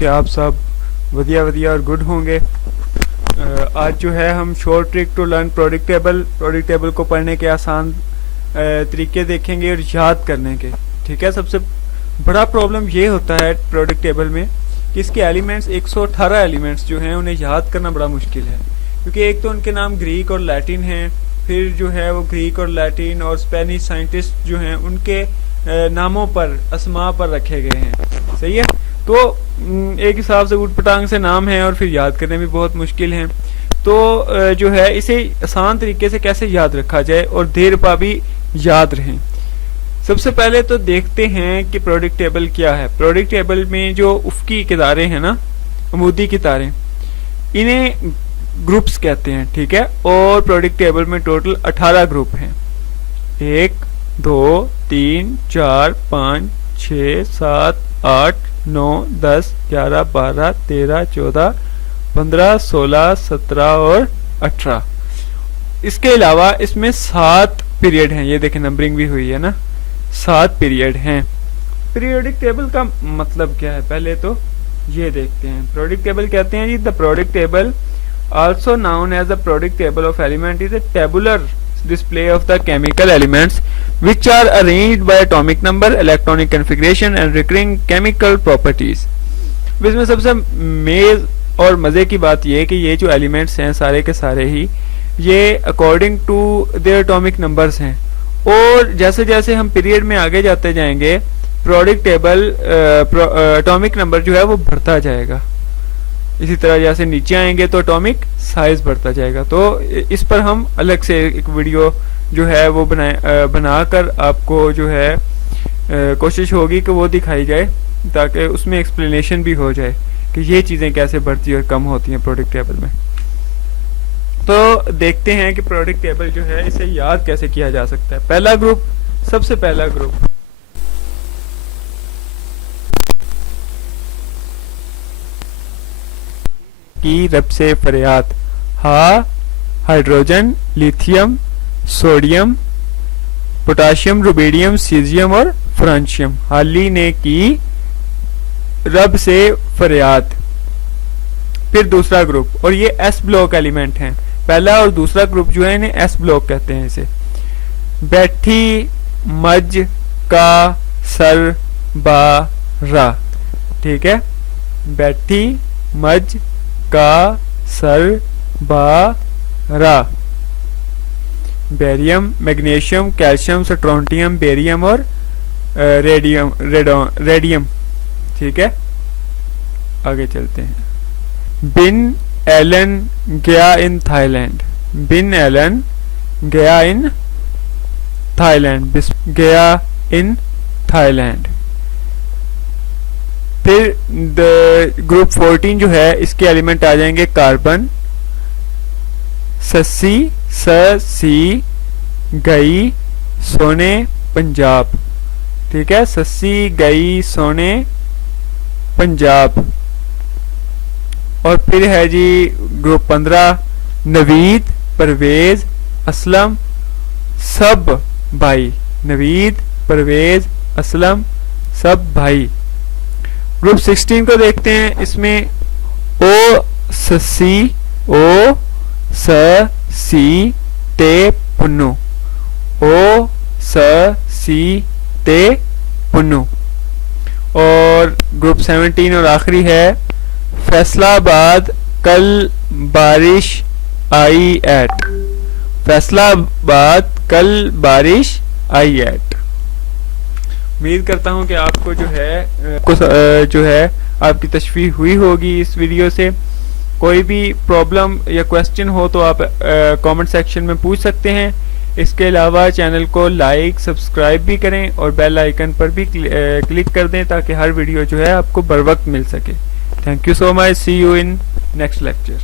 कि आप सब वधिया और गुड होंगे। आज जो है हम short trick to learn product table को पढ़ने के आसान तरीके देखेंगे और याद करने के। ठीक है, सबसे बड़ा प्रॉब्लम ये होता है प्रोडक्ट टेबल में कि इसके एलिमेंट्स 118 एलिमेंट्स जो हैं उन्हें याद करना बड़ा मुश्किल है, क्योंकि एक तो उनके नाम ग्रीक और लैटिन हैं, फिर जो है वो ग्रीक और लैटिन और स्पेनिश साइंटिस्ट जो हैं उनके नामों पर अस्मा पर रखे गए हैं। सही है, तो एक हिसाब से ऊटपटांग से नाम है और फिर याद करने भी बहुत मुश्किल हैं। तो जो है इसे आसान तरीके से कैसे याद रखा जाए और देर पा भी याद रहें। सबसे पहले तो देखते हैं कि प्रोडक्ट टेबल क्या है। प्रोडक्ट टेबल में जो उफ़क़ी कितारें हैं ना, अमूदी कितारें, इन्हें ग्रुप्स कहते हैं। ठीक है, और प्रोडक्ट टेबल में टोटल 18 ग्रुप हैं। 1 2 3 4 5 6 7 8 9 10 11 12 13 14 15 16 17 और 18। इसके अलावा इसमें 7 पीरियड हैं। ये देखें, नंबरिंग भी हुई है ना, 7 पीरियड हैं। पीरियोडिक टेबल का मतलब क्या है, पहले तो ये देखते हैं। प्रोडक्ट टेबल कहते हैं जी, the product table also known as the product table of element is a tabular display of the chemical elements which are arranged by atomic number, electronic configuration and recurring chemical properties। इसमें सबसे मेज और मजे की बात यह है कि ये जो एलिमेंट्स हैं सारे के सारे ही ये according to their atomic numbers हैं, और जैसे जैसे हम पीरियड में आगे जाते जाएंगे प्रोडक्ट टेबल एटॉमिक नंबर जो है वो बढ़ता जाएगा। इसी तरह जैसे नीचे आएंगे तो एटॉमिक साइज बढ़ता जाएगा। तो इस पर हम अलग से एक वीडियो जो है वो बनाकर आपको जो है कोशिश होगी कि वो दिखाई जाए, ताकि उसमें एक्सप्लेनेशन भी हो जाए कि ये चीज़ें कैसे बढ़ती और कम होती हैं प्रोडक्ट टेबल में। तो देखते हैं कि प्रोडक्ट टेबल जो है इसे याद कैसे किया जा सकता है। पहला ग्रुप, सबसे पहला ग्रुप की रब से फरियाद। Hydrogen, lithium, sodium, potassium, rubidium, caesium और फ्रांशियम। हाली ने की रब से फरियाद। फिर दूसरा ग्रुप, और ये एस ब्लॉक एलिमेंट हैं। पहला और दूसरा ग्रुप जो है इन्हें एस ब्लॉक कहते हैं इसे। बैठी, मज, का, सर, बा, रा। ठीक है, बैठी, मज, का, सर, बा, रा। Barium, magnesium, calcium, strontium, barium और रेडियम। ठीक है, आगे चलते हैं। बिन एलन गया इन थाईलैंड। बिन एलन गया इन थाईलैंड। गया इन थाईलैंड। फिर ग्रुप 14 जो है इसके एलिमेंट आ जाएंगे कार्बन, सस्सी, सी, गई, सोने, पंजाब। ठीक है, सस्सी, गई, सोने, पंजाब। और फिर है जी ग्रुप 15, नवीद, परवेज, असलम, सब भाई। नवीद, परवेज, असलम, सब भाई। ग्रुप 16 को देखते हैं। इसमें ओ, ससी, ओ, सी, ते, पुन्नु। ओ, सी, ते, पुन्नु। और ग्रुप 17 और आखिरी है फैसलाबाद, कल बारिश आई एट। फैसलाबाद, कल बारिश आई एट। उम्मीद करता हूं कि आपको जो है आपकी तशवीह हुई होगी इस वीडियो से। कोई भी प्रॉब्लम या क्वेश्चन हो तो आप कमेंट सेक्शन में पूछ सकते हैं। इसके अलावा चैनल को लाइक, सब्सक्राइब भी करें और बेल आइकन पर भी क्लिक कर दें ताकि हर वीडियो जो है आपको बर वक्त मिल सके। Thank you so much. See you in next lecture.